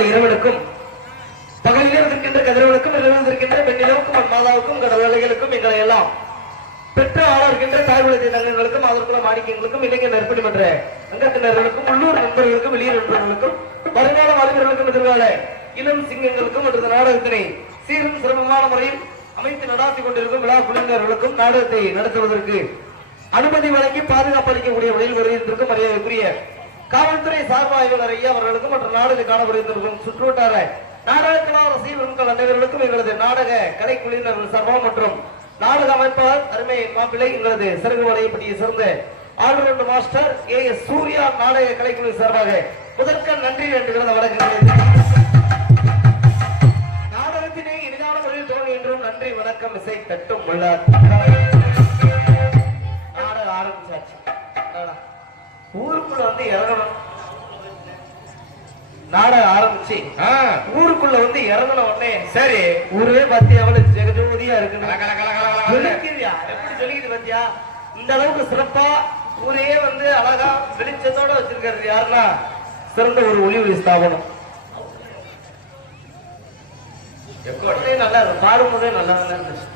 முருகா இரவனுக்கும் உள்ள பகலில் இருக்கின்ற கதிரவனுக்கும் இரவில் இருக்கின்ற பெண்ணிலவுக்கும் என் மாதாவுக்கும் கடவுளைகளுக்கும் எங்களை எல்லாம் பெற்ற ஆளா இருக்கின்ற தாய்மொழி தங்கங்களுக்கும் அதற்குள்ள மாணிக்கங்களுக்கும் இளைஞர் நெருப்படி மன்ற அங்கத்தினர்களுக்கும் உள்ளூர் நண்பர்களுக்கும் வெளியூர் நண்பர்களுக்கும் வருங்கால வாலிபர்களுக்கும் எதிர்கால இளம் சிங்கங்களுக்கும் மற்ற நாடகத்தினை சீரும் சிரமமான முறையில் அமைத்து நடாத்தி கொண்டிருக்கும் விழா குழுவினர்களுக்கும் நாடகத்தை நடத்துவதற்கு அனுமதி வழங்கி பாதுகாப்பு அளிக்கக்கூடிய வழியில் வருகின்றிருக்கும் மரியாதைக்குரிய காவல்துறை சார்பு அறிய ஐயா அவர்களுக்கும் மற்றும் நாடுகள் காணப்படுவதற்கும் சுற்றுவட்டார நாடக கலா ரசிகர்கள் அனைவர்களுக்கும் எங்களது நாடக கலைக்குழுவினர் சார்பாக மற்றும் நாடக அமைப்பாளர் அருமை மாப்பிள்ளை எங்களது சிறகு வலையப்பட்டியை சேர்ந்த ஆளுநர் மாஸ்டர் ஏ. எஸ். சூர்யா நாடக கலைக்குழு சார்பாக முதற்க நன்றி வேண்டுகிறது வழங்குகிறேன் நாடகத்தினை இனிதான முறையில் தோணி என்றும் நன்றி வணக்கம் இசை தட்டும் உள்ளார் நாடக ஆரம்பிச்சார் ஊருக்குள்ள வந்து இறங்கணும். நாடகம் ஆரம்பிச்சு ஊருக்குள்ள வந்து இறங்கின உடனே சரி. ஊரே பார்த்து எவ்வளவு ஜெகஜோதியா எப்படி ஜொலிக்குது பாத்தியா? இந்த அளவுக்கு சிறப்பா ஊரே வந்து அழகா வெளிச்சத்தோட வச்சிருக்கிறது யாருன்னா சிறந்த ஒரு ஒளி ஒளி ஸ்தாபனம். எப்போதே நல்லா இருக்கும். பாடும்போதே நல்லா நல்லா இருந்துச்சு.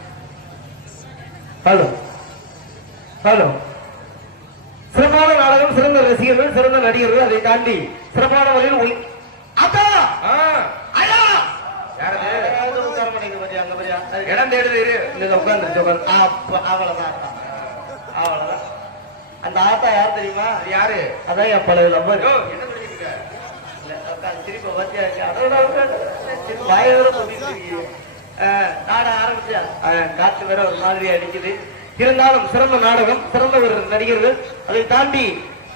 ஹலோ ஹலோ சிறந்த ரசிகர்கள் சிறந்த நடிகர்கள் அதை தாண்டி சிறப்பான? சரி. இடம் தேடுது உட்கார்ந்து அவ்வளவுதான் அவ்வளவுதான். அந்த ஆத்தா யார் தெரியுமா? யாரு? அதான் என் பழைய நம்பர் திருப்பி பாத்தியா நாடகம் ஆரம்பிச்சா? காற்று வேற ஒரு மாதிரி அடிக்குது. இருந்தாலும் சிறந்த நாடகம் சிறந்த ஒரு நடிகர்கள். அதை தாண்டி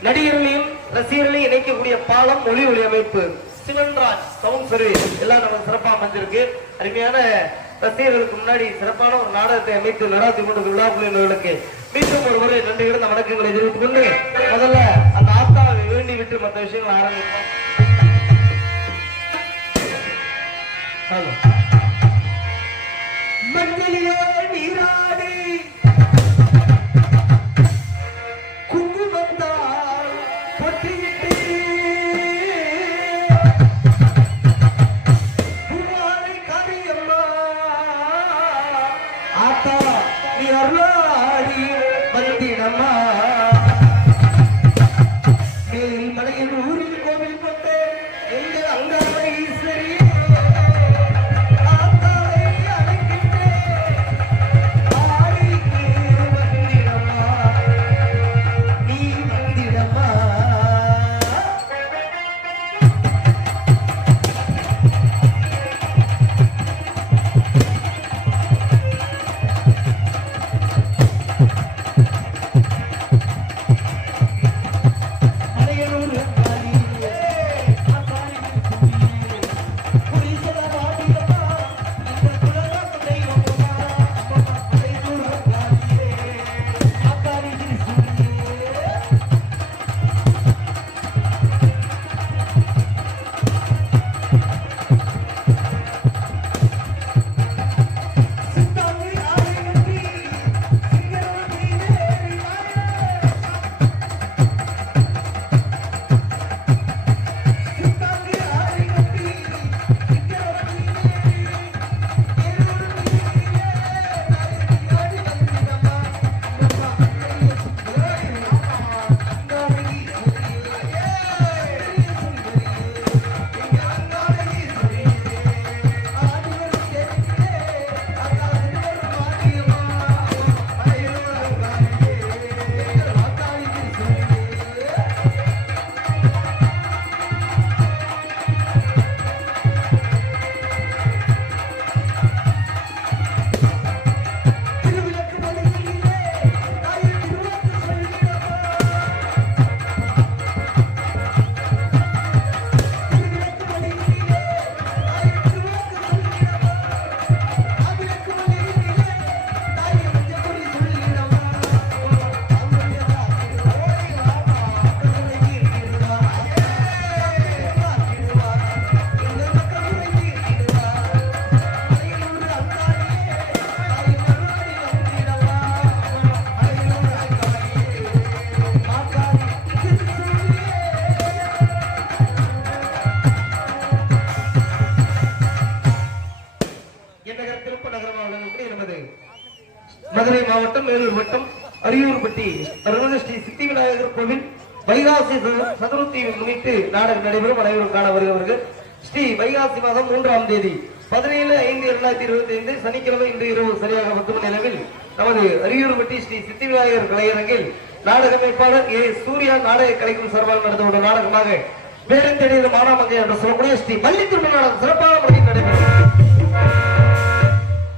நடிகர்களையும் ரசிகர்களையும் இணைக்கக்கூடிய பாலம் ஒளி ஒளி அமைப்பு. Sivanraj sound service. எல்லாம் நம்ம சிறப்பா அமைஞ்சிருக்கு. அருமையான ரசிகர்களுக்கு முன்னாடி சிறப்பான ஒரு நாடகத்தை அமைத்து நடாத்தி கொண்டு விழா குழுவினர்களுக்கு மீண்டும் ஒரு முறை நன்றி கிடந்த வணக்கங்களை தெரிவித்துக் கொண்டு முதல்ல அந்த ஆத்தாவை வேண்டி விட்டு மற்ற விஷயங்கள் ஆரம்பிப்போம். ஹலோ மஞ்சளிலே வைகாசி சது- சதுர்த்தியை முன்னிட்டு நாடகம் நடைபெறும். அனைவரும் காண வருகிறவர்கள் ஸ்ரீ வைகாசி மாதம் மூன்றாம் தேதி. பதினேழு ஐந்து இரண்டாயிரத்தி இருபத்தி ஐந்து சனிக்கிழமை இன்று இரவு சரியாக பத்து மணி அளவில் நமது அரியூர்பட்டி ஸ்ரீ சித்தி விநாயகர் கலையரங்கில் நாடக அமைப்பாளர் ஏ. சூர்யா நாடக கலைக்கும் சார்பாக நடந்த ஒரு நாடகமாக வேடம் தெரிந்த மானாமங்கை என்று சொல்லக்கூடிய ஸ்ரீ மல்லி திருமண நாடகம். சிறப்பான முறையில் நடைபெறும்.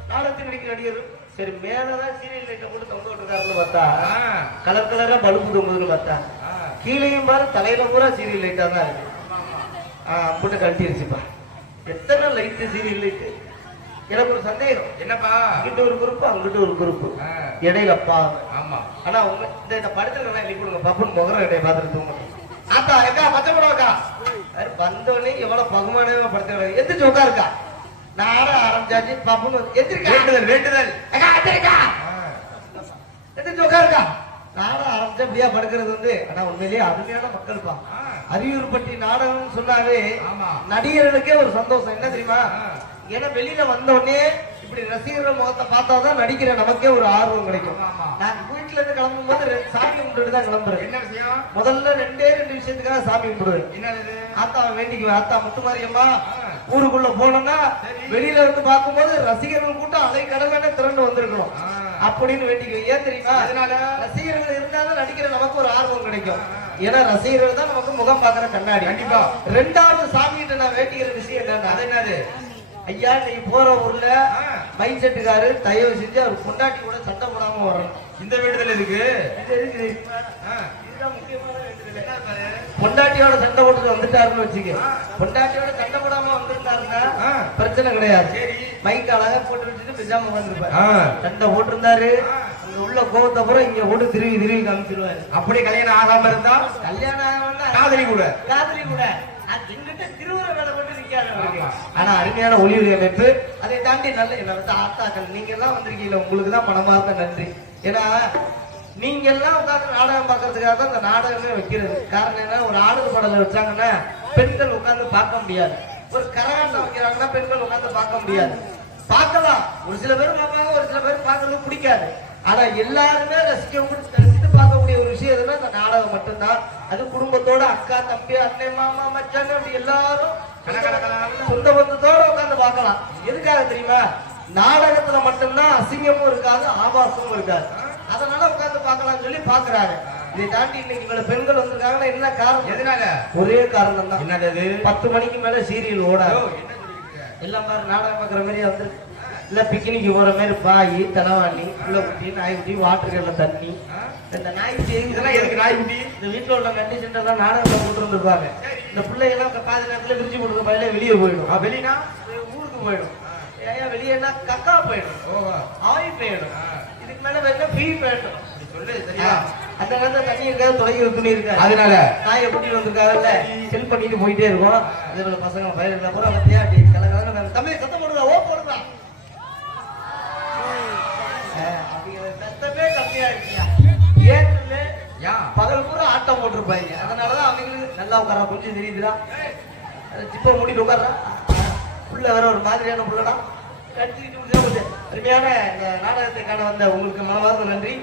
நாடகத்தில் நடிக்கிற நடிகர் சரி மேலதான் சீரியல் லைட்டை போட்டு தொங்க விட்டுருக்காருன்னு பார்த்தா கலர் கலரா பல்பு தொங்குதுன்னு பார்த்தா. கீழேயும் பாரு தலையில பூரா சீரியல் லைட்டா தான் இருக்கு. போட்டு கழட்டிருச்சுப்பா. எத்தனை லைட்டு சீரியல் லைட்டு எனக்கு ஒரு சந்தேகம். என்னப்பா? இங்கிட்ட ஒரு குரூப் அங்கிட்ட ஒரு குரூப் இடையில பா. ஆமா. ஆனா உங்க இந்த இந்த படத்துல எழுதி கொடுங்க. பப்புன் முகர இடையை பார்த்துட்டு தூங்கணும் ஆத்தா எக்கா பச்சை படம் அக்கா வந்தோடனே எவ்வளவு பகுமானமா படுத்து எந்திரிச்சு உட்காருக்கா? நாட ஆரம்பிச்சாச்சு பப்புன் எந்திரிக்கா? வேண்டுதல் வேண்டுதல். எந்திரிக்கா? எந்திரிச்சு உட்காருக்கா? நாடகம் ஆரம்பிச்சா இப்படியா படுக்கிறது வந்து ஆனா உண்மையிலேயே அருமையான மக்கள்ப்பா ஆ, அரியூர்பட்டி நாடகம் சொன்னாவே. நடிகர்களுக்கே ஒரு சந்தோஷம் என்ன தெரியுமா. ஏன்னா வெளியில வந்த உடனே இப்படி ரசிகர்கள் முகத்தை பார்த்தாதான் நடிக்கிற நமக்கே ஒரு ஆர்வம் கிடைக்கும். நான் வீட்டுல இருந்து கிளம்பும் போது சாமி கும்பிட்டு தான் கிளம்புறேன் என்ன விஷயம் முதல்ல ரெண்டே ரெண்டு விஷயத்துக்காக சாமி கும்பிடுவேன் என்னது ஆத்தாவை வேண்டிக்குவேன் ஆத்தா முத்துமாரியம்மா. ஊருக்குள்ள போனோம்னா. வெளியில வந்து பார்க்கும்போது ரசிகர்கள் கூட்டம் அலை கடலான திரண்டு வந்திருக்கணும். அப்படின்னு வேண்டிக்குவேன் ஏன் தெரியுமா எதனால? ரசிகர்கள் இருந்தாலும் நடிக்கிற நமக்கு ஒரு ஆர்வம் கிடைக்கும் ஏன்னா ரசிகர்கள் தான் நமக்கு முகம் பார்க்கிற கண்ணாடி கண்டிப்பா. ரெண்டாவது சாமி கிட்ட நான் வேண்டிக்கிற விஷயம் என்னன்னா அது என்னது ஐயா நீ போற ஊர்ல. மைண்ட் செட்டுக்காரு தயவு செஞ்சு அவர் பொண்டாட்டி கூட சண்டை போடாம வரணும் இந்த வேண்டுதல் பாரு? பொண்டாட்டியோட சண்டை போட்டு வந்துட்டாருன்னு வச்சுக்க. பொண்டாட்டியோட சண்டை போடாம வந்திருந்தாருன்னா ஆ. பிரச்சனை கிடையாது சரி. மைக் அழகா போட்டு வச்சுட்டு பேசாம வந்திருப்பாரு ஆ, சண்டை போட்டிருந்தாரு. அங்க உள்ள கோவத்தை பூரா இங்க போட்டு திருவி திருவி காமிச்சிருவாரு. அப்படி கல்யாணம் ஆகாம இருந்தா? கல்யாணம் ஆகணும்னா காதலி கூட. காதலி கூட. ஆனா அருமையான ஒளி அமைப்பு அதை தாண்டி நல்ல ஆத்தாக்கள் நீங்க எல்லாம் வந்திருக்கீங்க உங்களுக்கு தான் மனமார்ந்த நன்றி. ஏன்னா நீங்க எல்லாம் உட்கார்ந்து நாடகம் பார்க்கறதுக்காக தான் இந்த நாடகமே வைக்கிறது. காரணம் என்ன? ஒரு ஆடல் படல வச்சாங்கன்னா பெண்கள் உட்கார்ந்து பார்க்க முடியாது. ஒரு கரகாட்டம் வைக்கிறாங்கன்னா பெண்கள் உட்காந்து பார்க்க முடியாது. பார்க்கலாம். ஒரு சில பேர் பார்ப்பாங்க ஒரு சில பேர் பார்க்கறது பிடிக்காது. ஆனா எல்லாருமே ரசிக்க ரசித்து பார்க்கக்கூடிய ஒரு விஷயம் எதுனா இந்த நாடகம் மட்டும்தான். அது குடும்பத்தோட அக்கா தம்பி அண்ணன் மாமா மச்சான் அப்படி எல்லாரும் சொந்த பந்தத்தோட உட்கார்ந்து பார்க்கலாம் எதுக்காக தெரியுமா நாடகத்துல மட்டும்தான் அசிங்கமும் இருக்காது ஆபாசமும் இருக்காது அதனால உட்கார்ந்து பார்க்கலாம்னு சொல்லி பாக்குறாங்க இதை தாண்டி இன்னைக்கு இவ்வளவு பெண்கள் வந்திருக்காங்கன்னா என்ன காரணம்? எதனால? ஒரே காரணம் தான் என்னது பத்து மணிக்கு மேல சீரியல் ஓடாது? எல்லாம் பாரு நாடகம் பார்க்குற மாதிரி வந்துருக்கு இல்ல பிக்னிக் போற மாதிரி பாய் தனவாணி உள்ள குட்டி நாய் குட்டி வாட்டர்ல தண்ணி? இந்த நாய் குட்டி இதெல்லாம் எதுக்கு நாய் குட்டி இந்த வீட்டுல உள்ள கண்டிஷன் எல்லாம் நாடகத்துல போட்டு இருந்திருப்பாங்க இந்த பிள்ளைங்க எல்லாம் பாதி நேரத்துல விரிச்சு கொடுக்க பையில வெளியே போயிடும். வெளினா? ஊருக்கு போயிடும். ஏன் வெளியேனா கக்கா போயிடும். ஆய் போயிடும். இதுக்கு மேல பீ போயிடும். சொல்லு சரியா? அந்த நேரத்துல தண்ணி இருக்காது தொடங்கி துணி இருக்காது. அதனால? நாயை கூட்டிட்டு வந்திருக்காங்கல்ல செல் பண்ணிட்டு போயிட்டே இருக்கோம். இதுல பசங்க பயிர் இருந்தா பூரா பத்தியா அப்படி கலகலன்னு தம்பி சத்தம் போடுறா ஓ போடுறா சத்தமே கம்மியா இருக்கியா? யா. பகல் பூரா ஆட்டம் போட்டிருப்பாங்க. அதனாலதான் அவங்களுக்கு நல்லா உட்கார கொஞ்சம் தெரியுதுடா. அது ஜிப்ப மூடிட்டு உட்கார்றா. புள்ள வேற ஒரு மாதிரியான புள்ளடா. கடிச்சுக்கிட்டு. அருமையான இந்த நாடகத்தை காண வந்த உங்களுக்கு மனமார்ந்த நன்றி.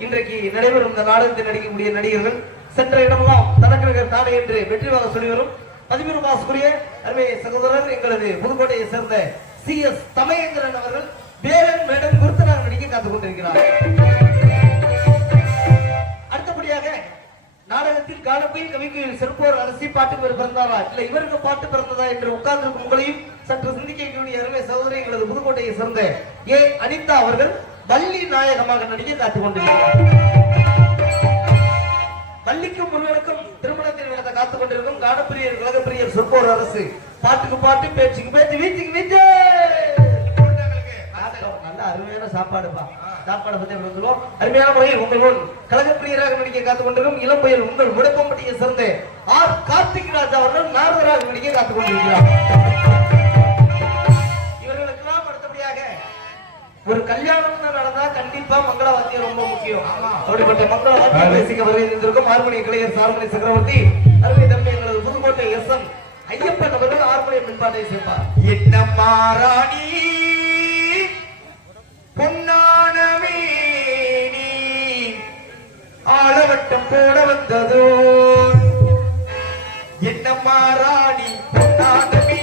இன்றைக்கு நடைபெறும் இந்த நாடகத்தில் நடிக்கக்கூடிய நடிகர்கள் சென்ற இடமெல்லாம் தனக்கழகர் தானே என்று வெற்றி வாங்க சொல்லி வரும் பதிமூணு மாசுக்குரிய அருமை சகோதரர் எங்களது புதுக்கோட்டையை சேர்ந்த சி. எஸ். தமயேந்திரன் அவர்கள் பேரன் மேடம் குருத்தனாக நடிக்க காத்துக் கொண்டிருக்கிறார். அடுத்தபடியாக நாடகத்தில் காலப்பையில் கவிக்குயில் சிறப்போர் அரசி பாட்டுக்கு இவர் பிறந்தாரா? இல்ல இவருக்கு பாட்டு பிறந்ததா என்று உட்கார்ந்திருக்கும் உங்களையும் சற்று சிந்திக்கக்கூடிய அருமை சகோதரி எங்களது புதுக்கோட்டையை சேர்ந்த ஏ. அனிதா அவர்கள் வள்ளி நாயகமாக நடிக்க காத்துக் கொண்டிருக்கிறார். வள்ளிக்கும் முருகனுக்கும் திருமணத்தில் நடந்த காத்துக் கொண்டிருக்கும் காடப்பிரியர் கழகப்பிரியர் சொற்போர் அரசு. பாட்டுக்கு பாட்டு பேச்சுக்கு பேச்சு வீச்சுக்கு வீச்சு! நல்ல அருமையான சாப்பாடுப்பா. சாப்பாடை பத்தி நம்ம அருமையான முறையில் உங்கள் கழகப்பிரியராக நடிக்க காத்துக் கொண்டிருக்கும் இளம் புயல் உங்கள் விடுப்பம்பட்டியை சேர்ந்த ஆர் கார்த்திக் ராஜா அவர்கள் நாரதராக நடிக்க காத்துக் கொண்டிருக்கிறார். ஒரு கல்யாணம் நடந்தா கண்டிப்பா மங்கள வாத்தியம் ரொம்ப முக்கியம். அப்படிப்பட்ட மங்கள வாத்தியம் இருந்திருக்கும் மார்மணி இளைஞர் சார்மணி சக்கரவர்த்தி அருமை தம்பி எங்களது புதுக்கோட்டை எஸ் எம் ஐயப்பன் அவர்கள் ஆர்மணிய மின்பாட்டை சேர்ப்பார். என்ன மாராணி பொன்னானமே ஆளவட்டம் போட வந்ததோ? என்ன மாராணி பொன்னானமே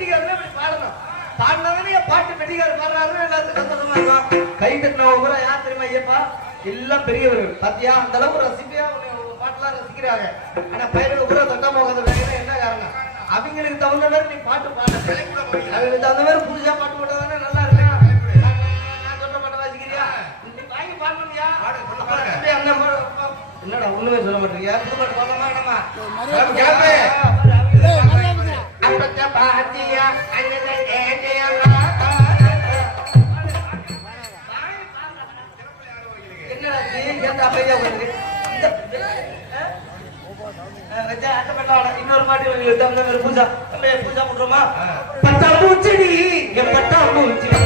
வெட்டிக்காரனே போய் பாடணும். பாடினவனே பாட்டு வெட்டிக்கார பாடுறாருன்னு எல்லாத்துக்கும் சந்தோஷமா இருக்கும். கை தட்டின ஒவ்வொரு யார் தெரியுமா ஐயப்பா? எல்லாம் பெரியவர்கள். பாத்தியா? அந்த அளவுக்கு ரசிப்பியா? பாட்டுலாம் ரசிக்கிறாங்க. ஆனா பயிர்கள் கூட தொட்டா போகாத என்ன காரணம்? அவங்களுக்கு தகுந்த மாதிரி நீ பாட்டு பாட. அவங்களுக்கு தகுந்த மாதிரி புதுசா பாட்டு போட்டதானே நல்லா இருக்கு நான் சொல்ற பாட்டு வாசிக்கிறியா நீ வாங்கி பாடணும்யா என்னடா ஒண்ணுமே சொல்ல மாட்டேங்க யாருக்கு பாட்டு பாடலாமா நம்ம இன்னொரு மாட்டி பூஜா. பூஜா பண்றோமா பட்டா பூச்சடி என் பட்டா பூச்சடி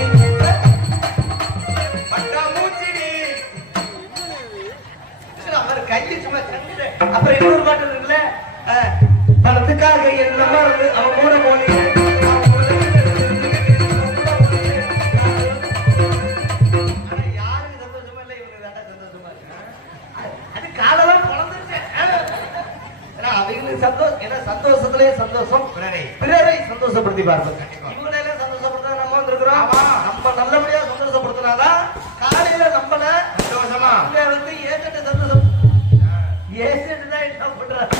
அப்புறம் இன்னொரு பாட்டு இவங்களுக்கு சந்தோஷம் ஏன்னா சந்தோஷத்திலே சந்தோஷம். பிறரை. பிறரை சந்தோஷப்படுத்தி பார்ப்பது இவங்களே சந்தோஷப்படுத்த நம்ம வந்திருக்கிறோம். நம்ம நல்லபடியா சந்தோஷப்படுத்தினாதான் காலையில நம்மள சந்தோஷமா? வந்து ஏற்கனவே சந்தோஷம். ஏசிட்டு தான் என்ன பண்றாங்க?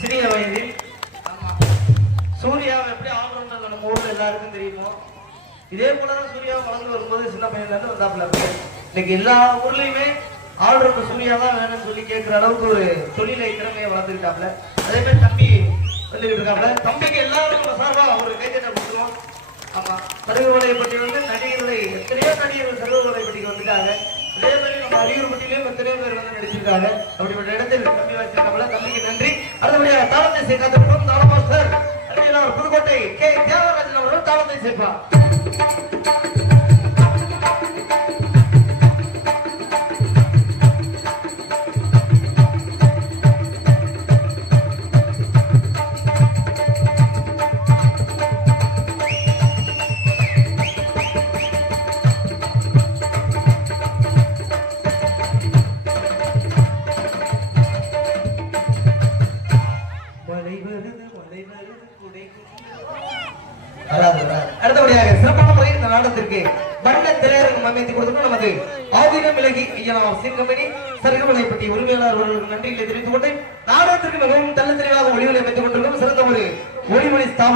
சிறிய வயதில் சூர்யாவை எப்படி ஆகணும்னு நம்ம ஊர்ல எல்லாருக்கும் தெரியுமோ? இதே போலதான் சூர்யா வளர்ந்து வரும்போது சின்ன பையன்ல இருந்து வந்தாப்புல இன்னைக்கு எல்லா ஊர்லயுமே ஆல்ரவுண்டர் சூர்யா தான் வேணும்னு சொல்லி கேட்கிற அளவுக்கு ஒரு தொழிலை திறமையை வளர்த்துக்கிட்டாப்ல அதே மாதிரி தம்பி வந்துகிட்டு இருக்காப்ல தம்பிக்கு எல்லாரும் நம்ம சார்பா ஒரு கைத்தட்டை கொடுத்துருவோம். ஆமா. பற்றி வந்து நடிகர்களை எத்தனையோ நடிகர்கள் சருகுவலைப்பட்டிக்கு வந்துட்டாங்க. அதே நம்ம எத்தனையோ பேர் வந்து நடிச்சிருக்காங்க அப்படிப்பட்ட இடத்தில் தம்பி வச்சிருக்காப்ல தம்பிக்கு நன்றி. அடுத்தபடியாக தாளத்தை சேர்க்காத தாள மாஸ்டர் புதுக்கோட்டை கே. தியாகராஜன் அவர்கள் தாளத்தை சேர்ப்பார். உரிமையாளர் நன்றிகளை தெரிவித்துக் கொண்டு நாடகத்திற்கு மிகவும் தள்ள தெளிவாக ஒளிவில் அமைத்துக் கொண்டிருக்கும் சிறந்த ஒரு